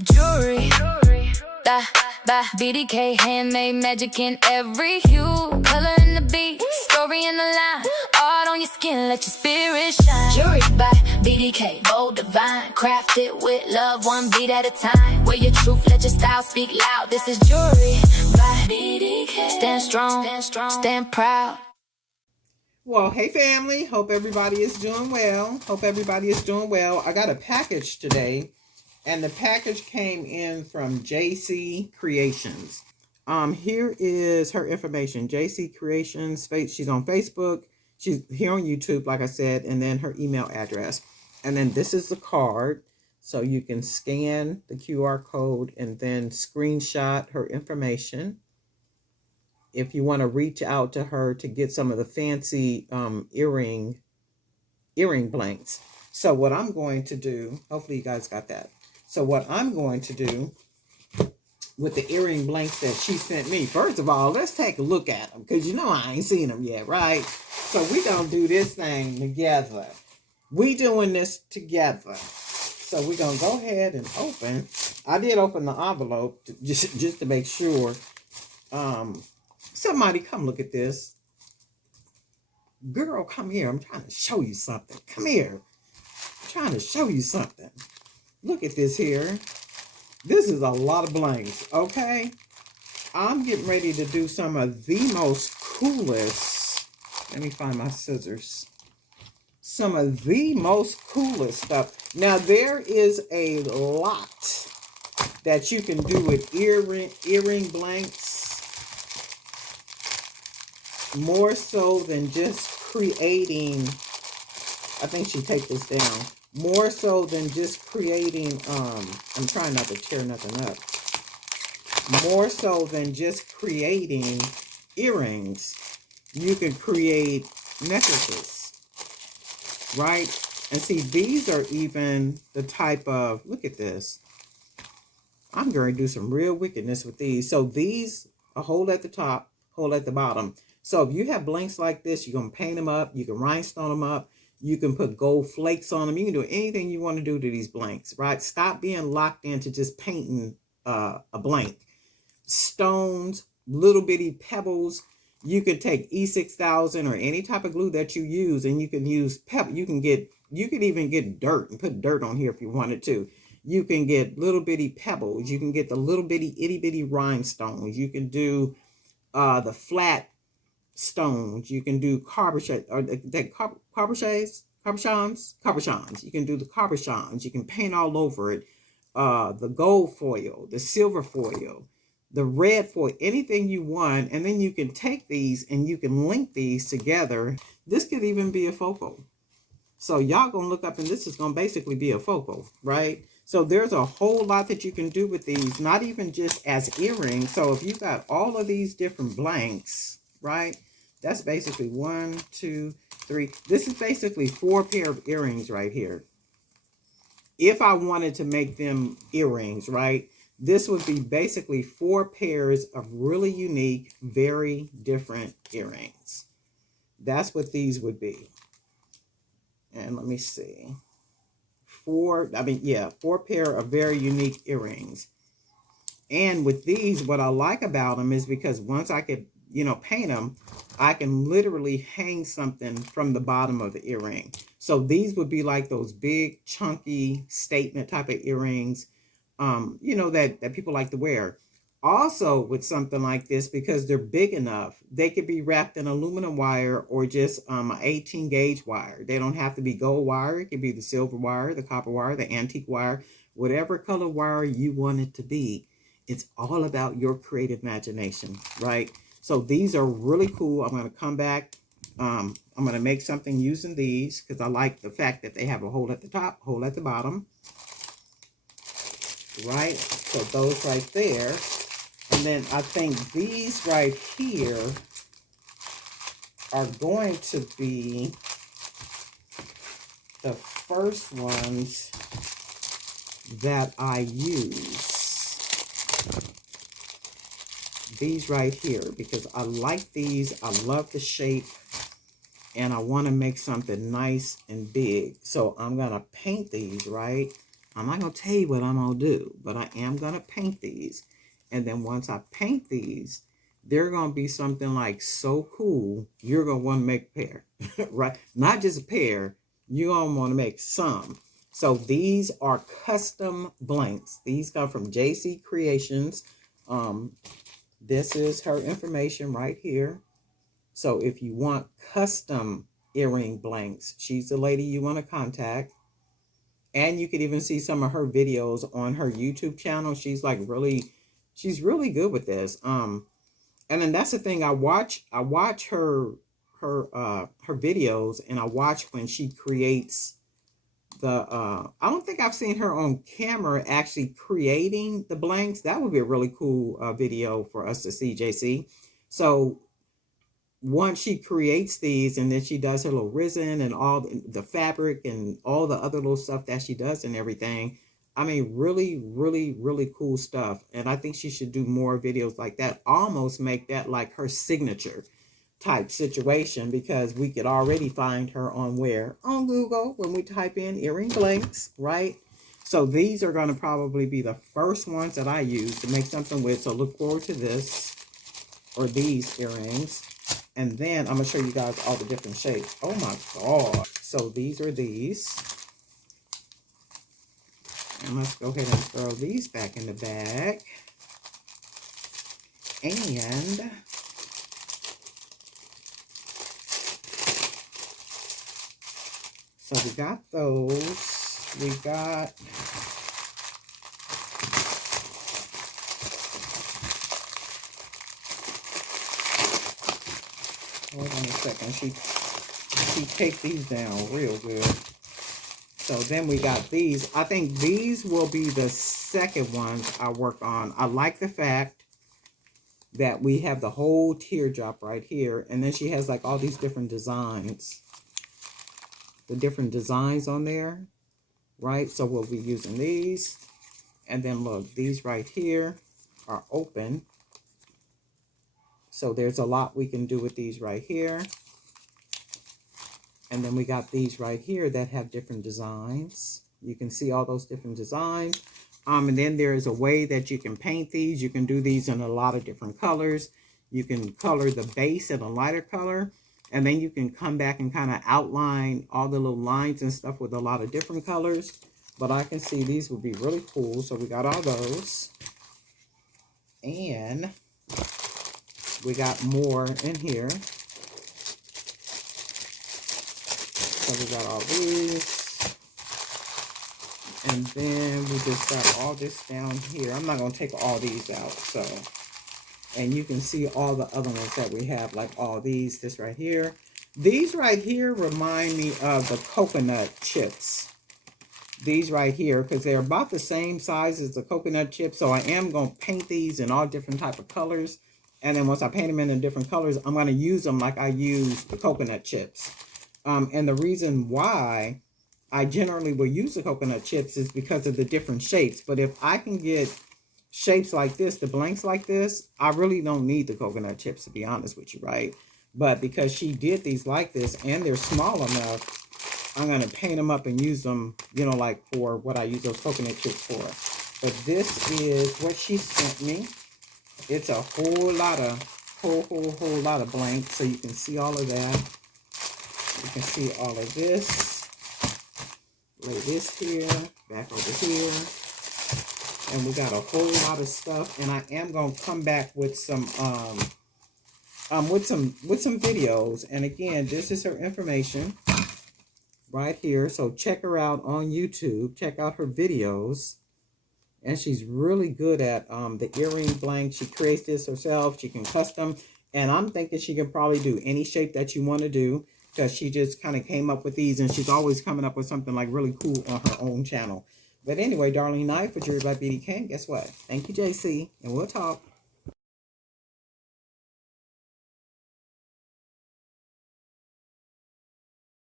Jewelry, by BDK, handmade magic in every hue, color in the beat, story in the line, art on your skin, let your spirit shine. Jewelry by BDK, bold, divine, crafted with love, one beat at a time. Wear your truth, let your style speak loud. This is jewelry by BDK. Stand strong, stand proud. Well, hey family, hope everybody is doing well. I got a package today, and the package came in from JC Creations. Here is her information. JC Creations, she's on Facebook. She's here on YouTube, like I said, and then her email address. And then this is the card. So you can scan the QR code and then screenshot her information if you want to reach out to her to get some of the fancy earring blanks. So what I'm going to do, hopefully you guys got that. So what I'm going to do with the earring blanks that she sent me, first of all, let's take a look at them, because you know I ain't seen them yet, right? So we gonna do this thing together. We doing this together. So we're gonna go ahead and open. I did open the envelope just to make sure. Somebody come look at this. Girl, come here. I'm trying to show you something. Come here. I'm trying to show you something. Look at this here. This is a lot of blanks, okay? I'm getting ready to do some of the most coolest. Let me find my scissors. Some of the most coolest stuff. Now, there is a lot that you can do with earring blanks. More so than just creating, I think she take this down. More so than just creating, I'm trying not to tear nothing up. More so than just creating earrings, you can create necklaces, right? And see, these are even the type of, look at this. I'm going to do some real wickedness with these. So these, a hole at the top, hole at the bottom. So if you have blanks like this, you're going to paint them up. You can rhinestone them up. You can put gold flakes on them. You can do anything you want to do to these blanks, right? Stop being locked into just painting a blank. Stones, little bitty pebbles. You can take E6000 or any type of glue that you use, and you can use pebble. You can even get dirt and put dirt on here if you wanted to. You can get little bitty pebbles. You can get the little bitty itty bitty rhinestones. You can do the flat stones. You can do cabochons. You can do the cabochons. You can paint all over it. The gold foil, the silver foil, the red foil, anything you want. And then you can take these and you can link these together. This could even be a focal. So y'all gonna look up, and this is gonna basically be a focal, right? So there's a whole lot that you can do with these, not even just as earrings. So if you got all of these different blanks, right? That's basically 1, 2, 3. This is basically 4 pair of earrings right here. If I wanted to make them earrings, right? This would be basically 4 pairs of really unique, very different earrings. That's what these would be. And let me see. 4 pair of very unique earrings. And with these, what I like about them is because once I could, paint them, I can literally hang something from the bottom of the earring. So these would be like those big, chunky statement type of earrings, that people like to wear. Also, with something like this, because they're big enough, they could be wrapped in aluminum wire or just an 18 gauge wire. They don't have to be gold wire. It could be the silver wire, the copper wire, the antique wire, whatever color wire you want it to be. It's all about your creative imagination, right? So these are really cool. I'm going to come back. I'm going to make something using these because I like the fact that they have a hole at the top, hole at the bottom, right? So those right there. And then I think these right here are going to be the first ones that I use. These right here, because I like these. I love the shape and I want to make something nice and big. So I'm going to paint these, right? I'm not going to tell you what I'm going to do, but I am going to paint these. And then once I paint these, they're going to be something like so cool, you're going to want to make a pair, right? Not just a pair, you're going to want to make some. So these are custom blanks. These come from JC Creations. This is her information right here. So if you want custom earring blanks, she's the lady you want to contact. And you could even see some of her videos on her YouTube channel. She's like she's really good with this. And then that's the thing. I watch her videos, and I watch when she creates the I don't think I've seen her on camera actually creating the blanks. That would be a really cool video for us to see, JC. So once she creates these, and then she does her little resin and all the fabric and all the other little stuff that she does and everything. I mean, really, really, really cool stuff. And I think she should do more videos like that. Almost make that like her signature type situation, because we could already find her on where? On Google, when we type in earring blanks, right? So these are going to probably be the first ones that I use to make something with. So look forward to this, or these earrings. And then I'm going to show you guys all the different shapes. Oh my God. So these are these. And let's go ahead and throw these back in the bag. And so we got those. We got hold on a second. She takes these down real good. So then we got these. I think these will be the second ones I work on. I like the fact that we have the whole teardrop right here. And then she has like all these different designs. The different designs on there, right? So we'll be using these. And then look, these right here are open. So there's a lot we can do with these right here. And then we got these right here that have different designs. You can see all those different designs. And then there is a way that you can paint these. You can do these in a lot of different colors. You can color the base in a lighter color. And then you can come back and kind of outline all the little lines and stuff with a lot of different colors. But I can see these would be really cool. So we got all those. And we got more in here. So we got all these. And then we just got all this down here. I'm not going to take all these out. So, and you can see all the other ones that we have, like all these, this right here. These right here remind me of the coconut chips. These right here, because they're about the same size as the coconut chips. So I am going to paint these in all different type of colors. And then once I paint them in different colors, I'm going to use them like I use the coconut chips. And the reason why I generally will use the coconut chips is because of the different shapes. But if I can get shapes like this, the blanks like this, I really don't need the coconut chips, to be honest with you, right? But because she did these like this and they're small enough, I'm going to paint them up and use them, you know, like for what I use those coconut chips for. But this is what she sent me. It's a whole lot of blanks, so you can see all of that. You can see all of this. Lay this here, back over here. And we got a whole lot of stuff. And I am gonna come back with some with some videos. And again, this is her information right here. So check her out on YouTube. Check out her videos. And she's really good at the earring blank. She creates this herself. She can custom. And I'm thinking she can probably do any shape that you want to do, because she just kind of came up with these. And she's always coming up with something like really cool on her own channel. But anyway, Darlene Knife for Jewelry by BD King. Guess what? Thank you, JC. And we'll talk.